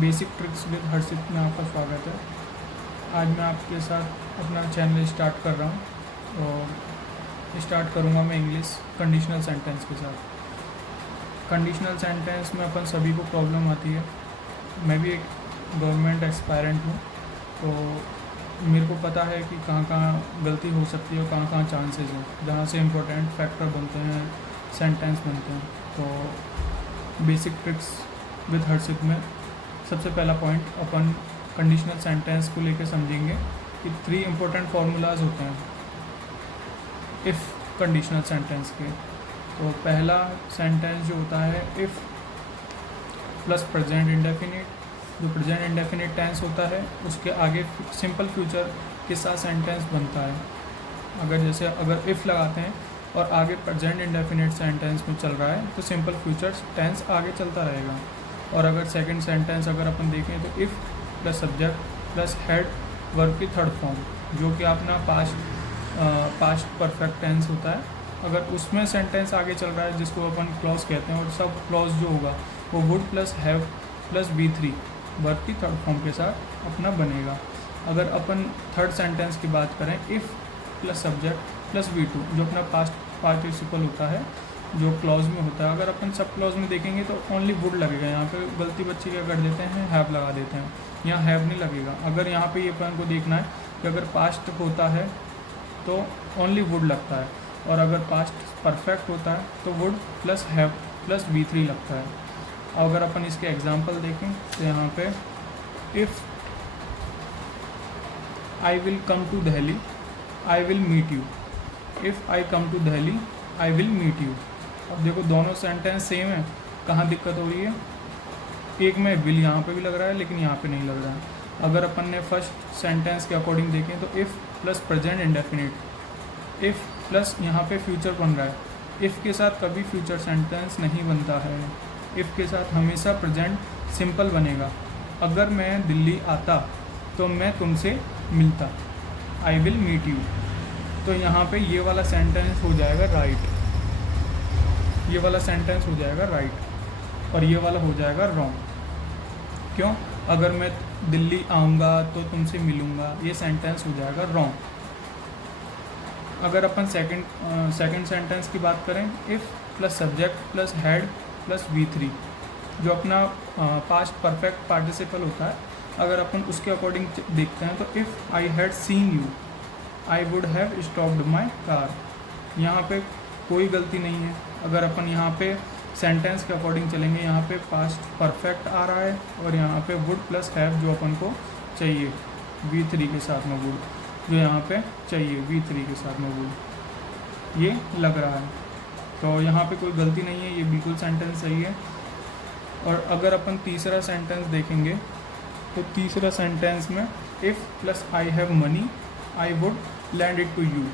Basic tricks with हर्षित में आपका स्वागत है। आज मैं आपके साथ अपना चैनल स्टार्ट कर रहा हूँ और स्टार्ट करूँगा मैं इंग्लिश कंडीशनल सेंटेंस के साथ। कंडीशनल सेंटेंस में अपन सभी को प्रॉब्लम आती है। मैं भी एक गवर्नमेंट एस्पायरेंट हूँ, तो मेरे को पता है कि कहाँ कहाँ गलती हो सकती है और कहाँ कहाँ चांसेस हैं, जहाँ से इम्पोर्टेंट फैक्टर बनते हैं, सेंटेंस बनते हैं। तो बेसिक ट्रिक्स विद हर्षित में सबसे पहला पॉइंट अपन कंडीशनल सेंटेंस को लेकर समझेंगे कि 3 इम्पोर्टेंट फार्मूलाज होते हैं इफ़ कंडीशनल सेंटेंस के। तो पहला सेंटेंस जो होता है इफ़ प्लस प्रेजेंट इंडेफिनिट, जो प्रेजेंट इंडेफिनिट टेंस होता है उसके आगे सिंपल फ्यूचर के साथ सेंटेंस बनता है। अगर इफ़ लगाते हैं और आगे प्रेजेंट इंडेफिनिट सेंटेंस में चल रहा है तो सिंपल फ्यूचर टेंस आगे चलता रहेगा। और अगर सेकंड सेंटेंस अगर अपन देखें तो if plus subject plus head verb की थर्ड फॉर्म, जो कि अपना पास्ट परफेक्ट टेंस होता है, अगर उसमें सेंटेंस आगे चल रहा है जिसको अपन क्लॉज कहते हैं, और सब क्लॉज जो होगा वो would plus have plus B3 verb की थर्ड फॉर्म के साथ अपना बनेगा। अगर अपन थर्ड सेंटेंस की बात करें if plus subject plus V2, जो अपना पास्ट पार्टिसिपल होता है, जो क्लॉज में होता है, अगर अपन सब क्लॉज में देखेंगे तो ओनली वुड लगेगा। यहाँ पे गलती बच्चे क्या कर देते हैं, हैव लगा देते हैं, यहाँ हैव नहीं लगेगा। अगर यहाँ पे ये अपन को देखना है कि अगर पास्ट होता है तो ओनली वुड लगता है, और अगर पास्ट परफेक्ट होता है तो would plus have plus B3 लगता है। अगर अपन इसके एग्जाम्पल देखें तो यहाँ पे if I will come to Delhi I will meet you, if I come to Delhi I will meet you. अब देखो दोनों सेंटेंस सेम है, कहाँ दिक्कत हो रही है, एक में विल यहाँ पे भी लग रहा है लेकिन यहाँ पे नहीं लग रहा है। अगर अपन ने फर्स्ट सेंटेंस के अकॉर्डिंग देखें तो if plus present indefinite, if plus यहाँ पे फ्यूचर बन रहा है। इफ़ के साथ कभी फ्यूचर सेंटेंस नहीं बनता है, इफ़ के साथ हमेशा प्रेजेंट सिंपल बनेगा। अगर मैं दिल्ली आता तो मैं तुमसे मिलता, आई विल मीट यू। तो यहाँ पे ये वाला सेंटेंस हो जाएगा राइट, ये वाला सेंटेंस हो जाएगा राइट, और ये वाला हो जाएगा रॉन्ग। क्यों? अगर मैं दिल्ली आऊँगा तो तुमसे मिलूँगा, ये सेंटेंस हो जाएगा रॉन्ग। अगर अपन सेकंड सेंटेंस की बात करें if plus subject plus head plus V3, जो अपना पास्ट परफेक्ट पार्टिसिपल होता है, अगर अपन उसके अकॉर्डिंग देखते हैं तो if I had seen you I would have stopped my car. यहाँ पे कोई गलती नहीं है। अगर अपन यहाँ पे सेंटेंस के अकॉर्डिंग चलेंगे, यहाँ पे पास्ट परफेक्ट आ रहा है और यहाँ पे वुड प्लस हैव जो अपन को चाहिए V3 के साथ में वुड, जो यहाँ पे चाहिए V3 के साथ में वुड, ये लग रहा है। तो यहाँ पे कोई गलती नहीं है, ये बिल्कुल सेंटेंस सही है। और अगर अपन तीसरा सेंटेंस देखेंगे तो तीसरा सेंटेंस में if plus I have money I would land it to you.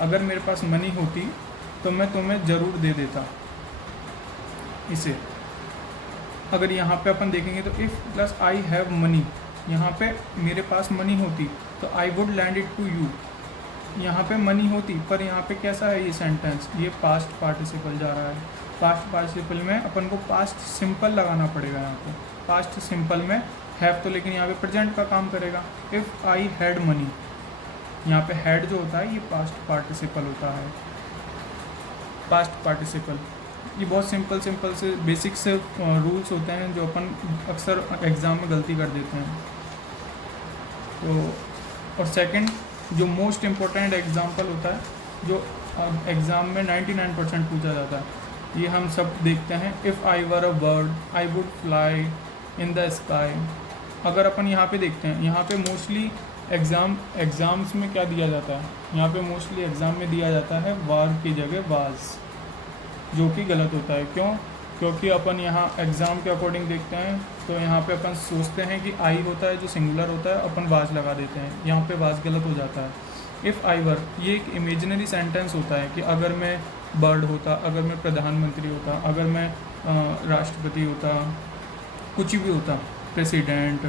अगर मेरे पास मनी होती तो मैं तुम्हें ज़रूर दे देता इसे। अगर यहाँ पे अपन देखेंगे तो if plus I have money, यहाँ पे मेरे पास मनी होती तो I would land it to you. यहाँ पे मनी होती, पर यहाँ पे कैसा है ये सेंटेंस, ये पास्ट पार्टिसिपल जा रहा है। पास्ट पार्टिसिपल में अपन को पास्ट सिंपल लगाना पड़ेगा। यहाँ पे पास्ट सिंपल में हैव तो, लेकिन यहाँ पे प्रेजेंट का काम करेगा। इफ़ आई हैड मनी, यहाँ पे हैड जो होता है ये पास्ट पार्टिसिपल होता है, पास्ट पार्टिसिपल। ये बहुत सिंपल से बेसिक से रूल्स होते हैं जो अपन अक्सर एग्ज़ाम में गलती कर देते हैं। तो और सेकंड जो मोस्ट इम्पोर्टेंट एग्जांपल होता है, जो एग्ज़ाम में 99% पूछा जाता है, ये हम सब देखते हैं। If I were a bird I would fly in the sky. अगर अपन यहाँ पे देखते हैं, यहाँ पे मोस्टली एग्ज़ाम्स में क्या दिया जाता है, यहाँ पे मोस्टली एग्ज़ाम में दिया जाता है वार की जगह वाज, जो कि गलत होता है। क्यों? क्योंकि अपन यहाँ एग्ज़ाम के अकॉर्डिंग देखते हैं तो यहाँ पे अपन सोचते हैं कि आई होता है जो सिंगुलर होता है, अपन वाज लगा देते हैं, यहाँ पे वाज गलत हो जाता है। इफ़ आई वर ये एक इमेजिनरी सेंटेंस होता है कि अगर मैं बर्ड होता, अगर मैं प्रधानमंत्री होता, अगर मैं राष्ट्रपति होता, कुछ भी होता, president,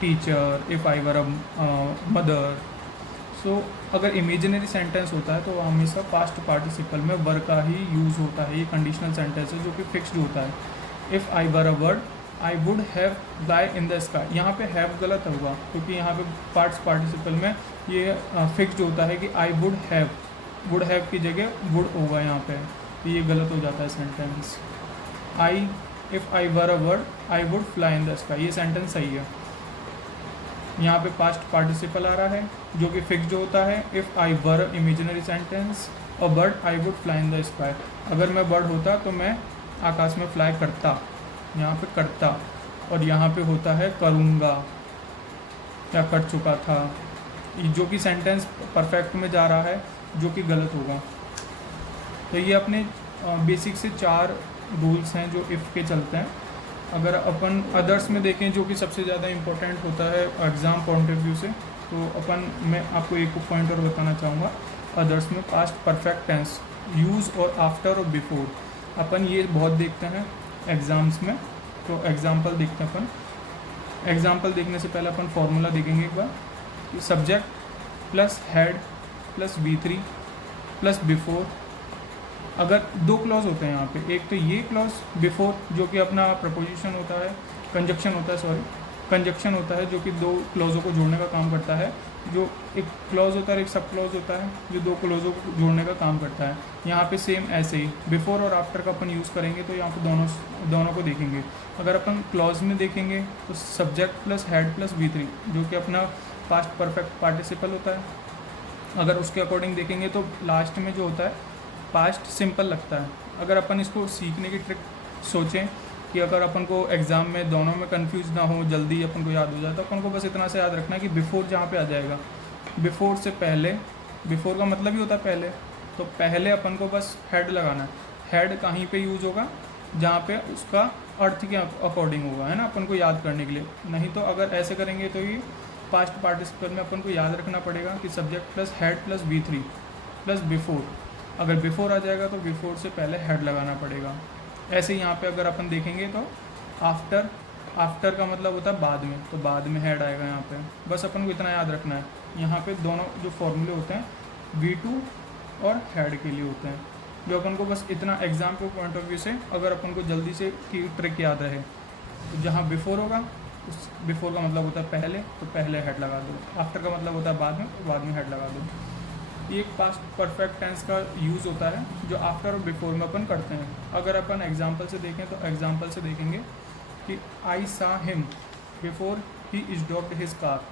teacher, if I were a mother. So अगर इमेजिनरी सेंटेंस होता है तो हमेशा पास्ट पार्टिसिपल में वर का ही यूज़ होता है। ये कंडीशनल सेंटेंस है जो कि फिक्स्ड होता है। If I were a word I would have fly in the sky, यहाँ पे हैव गलत होगा क्योंकि यहाँ पे पार्ट्स पार्टिसिपल में ये फिक्स्ड होता है कि आई वुड हैव की जगह वुड होगा यहाँ पे, तो ये गलत हो जाता है sentence. I if I were a word I would fly in the sky, ये सेंटेंस सही है। यहाँ पे पास्ट पार्टिसिपल आ रहा है जो कि फिक्स्ड होता है। If I were imaginary sentence a bird I would fly in the sky, अगर मैं बर्ड होता तो मैं आकाश में फ्लाई करता, यहाँ पे करता, और यहाँ पे होता है करूँगा या कर चुका था, जो कि सेंटेंस परफेक्ट में जा रहा है, जो कि गलत होगा। तो ये अपने बेसिक से 4 रूल्स हैं जो इफ़ के चलते हैं। अगर अपन अदर्स में देखें जो कि सबसे ज़्यादा इम्पोर्टेंट होता है एग्ज़ाम पॉइंट ऑफ व्यू से, तो अपन मैं आपको एक पॉइंट और बताना चाहूँगा। अदर्स में पास्ट परफेक्ट टेंस यूज़ और आफ्टर और बिफोर, अपन ये बहुत देखते हैं एग्ज़ाम्स में। तो एग्ज़ाम्पल देखते हैं अपन। एग्ज़ाम्पल देखने से पहले अपन फॉर्मूला देखेंगे एक बार कि subject plus head plus V3 plus before. अगर 2 क्लॉज होते हैं यहाँ पे, एक तो ये क्लॉज बिफोर जो कि अपना प्रपोजिशन होता है, कंजक्शन होता है जो कि 2 क्लॉजों को जोड़ने का काम करता है। जो एक क्लॉज होता है और एक सब क्लॉज होता है जो 2 क्लॉजों को जोड़ने का काम करता है। यहाँ पे सेम ऐसे ही बिफोर और आफ्टर का अपन यूज़ करेंगे, तो यहाँ पे दोनों को देखेंगे। अगर अपन क्लॉज में देखेंगे तो subject plus head plus V3 जो कि अपना पास्ट परफेक्ट पार्टिसिपल होता है। अगर उसके अकॉर्डिंग देखेंगे तो लास्ट में जो होता है पास्ट सिंपल लगता है। अगर अपन इसको सीखने की ट्रिक सोचें कि अगर अपन को एग्ज़ाम में दोनों में कंफ्यूज ना हो, जल्दी अपन को याद हो जाए, तो अपन को बस इतना से याद रखना है कि बिफोर जहाँ पे आ जाएगा, बिफोर से पहले, बिफोर का मतलब ही होता है पहले, तो पहले अपन को बस हेड लगाना है। हेड कहीं पे यूज़ होगा जहाँ पे उसका अर्थ के अकॉर्डिंग होगा, है ना, अपन को याद करने के लिए। नहीं तो अगर ऐसे करेंगे तो ये पास्ट पार्टिसिपल में अपन को याद रखना पड़ेगा कि subject plus head plus V3 plus before. अगर बिफोर आ जाएगा तो बिफोर से पहले हेड लगाना पड़ेगा। ऐसे ही यहाँ पे अगर अपन देखेंगे तो आफ्टर का मतलब होता है बाद में, तो बाद में हेड आएगा यहाँ पे। बस अपन को इतना याद रखना है। यहाँ पे दोनों जो फॉर्मूले होते हैं V2 और हेड के लिए होते हैं, जो अपन को बस इतना एग्जाम के पॉइंट ऑफ व्यू से अगर अपन को जल्दी से की ट्रिक याद रहे, तो जहाँ बिफोर होगा उस बिफोर का मतलब होता है पहले, तो पहले हेड लगा दो। आफ्टर का मतलब होता है बाद में, तो बाद में हेड लगा दो। ये एक पास्ट परफेक्ट टेंस का यूज़ होता है जो आफ्टर और बिफोर में अपन करते हैं। अगर अपन एग्जांपल से देखें तो एग्जांपल से देखेंगे कि I saw him before he stopped his car.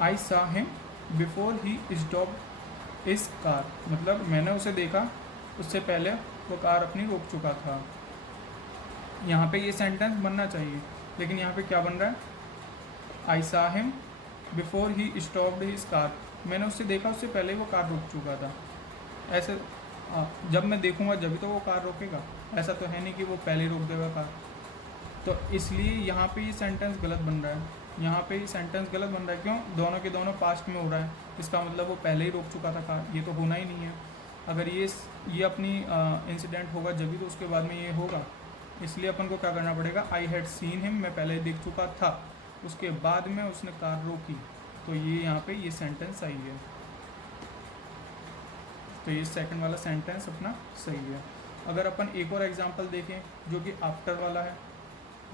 I saw him before he stopped his car, मतलब मैंने उसे देखा, उससे पहले वो कार अपनी रोक चुका था। यहाँ पे ये सेंटेंस बनना चाहिए, लेकिन यहाँ पे क्या बन रहा है, I saw him before he stopped his car, मैंने उससे देखा, उससे पहले वो कार रुक चुका था। ऐसे जब मैं देखूंगा जब भी तो वो कार रोकेगा, ऐसा तो है नहीं कि वो पहले रोक देगा कार। तो इसलिए यहाँ पे ये सेंटेंस गलत बन रहा है। यहाँ पे ये सेंटेंस गलत बन रहा है, क्यों? दोनों के दोनों पास्ट में हो रहा है, इसका मतलब वो पहले ही रोक चुका था कार, ये तो होना ही नहीं है। अगर ये अपनी इंसिडेंट होगा जब भी तो उसके बाद में ये होगा। इसलिए अपन को क्या करना पड़ेगा, आई हैड सीन हिम, मैं पहले देख चुका था, उसके बाद में उसने कार रोकी, तो ये यहाँ पे ये सेंटेंस सही है। तो ये सेकंड वाला सेंटेंस अपना सही है। अगर अपन एक और एग्जांपल देखें जो कि आफ्टर वाला है,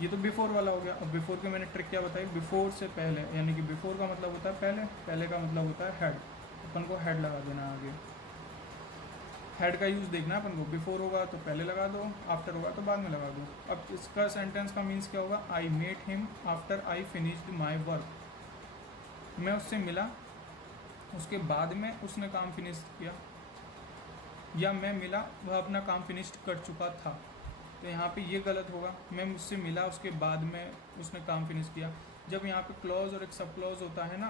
ये तो बिफोर वाला हो गया। अब बिफोर की मैंने ट्रिक क्या बताई, बिफोर से पहले, यानी कि बिफोर का मतलब होता है पहले, पहले का मतलब होता है हेड, अपन को हेड लगा देना आगे। हेड का यूज़ देखना है अपन को, बिफोर होगा तो पहले लगा दो, आफ्टर होगा तो बाद में लगा दो। अब इसका सेंटेंस का मीन्स क्या होगा, I met him after I finished my work, मैं उससे मिला, उसके बाद में उसने काम फिनिश किया, या मैं मिला वह अपना काम फिनिश कर चुका था। तो यहाँ पे ये गलत होगा, मैं मुझसे मिला उसके बाद में उसने काम फिनिश किया। जब यहाँ पे क्लॉज और एक सब क्लॉज होता है ना,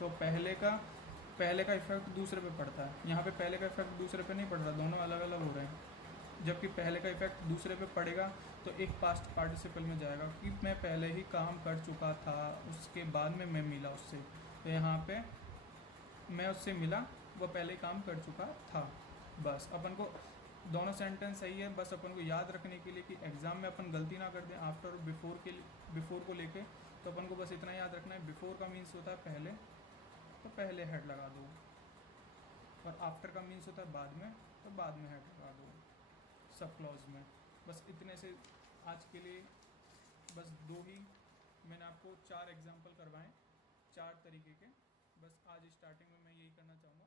तो पहले का इफेक्ट दूसरे पे पड़ता है। यहाँ पे पहले का इफेक्ट दूसरे पे नहीं पड़ रहा, दोनों अलग अलग हो रहे हैं। जबकि पहले का इफेक्ट दूसरे पे पड़ेगा तो एक पास्ट पार्टिसिपल में जाएगा कि मैं पहले ही काम कर चुका था, उसके बाद में मैं मिला उससे। तो यहाँ पे मैं उससे मिला, वो पहले काम कर चुका था। बस अपन को दोनों सेंटेंस सही है, बस अपन को याद रखने के लिए कि एग्ज़ाम में अपन गलती ना कर दें आफ्टर और बिफोर को लेके। तो अपन को बस इतना याद रखना है, बिफोर का मीन्स होता है पहले, तो पहले हेड लगा दो, और आफ्टर का मीन्स होता है बाद में, तो बाद में हेड लगा दो सब क्लॉज में। बस इतने से आज के लिए बस दो ही मैंने आपको 4 एग्जांपल करवाएं, 4 तरीके के। बस आज स्टार्टिंग में मैं यही करना चाहूँगा।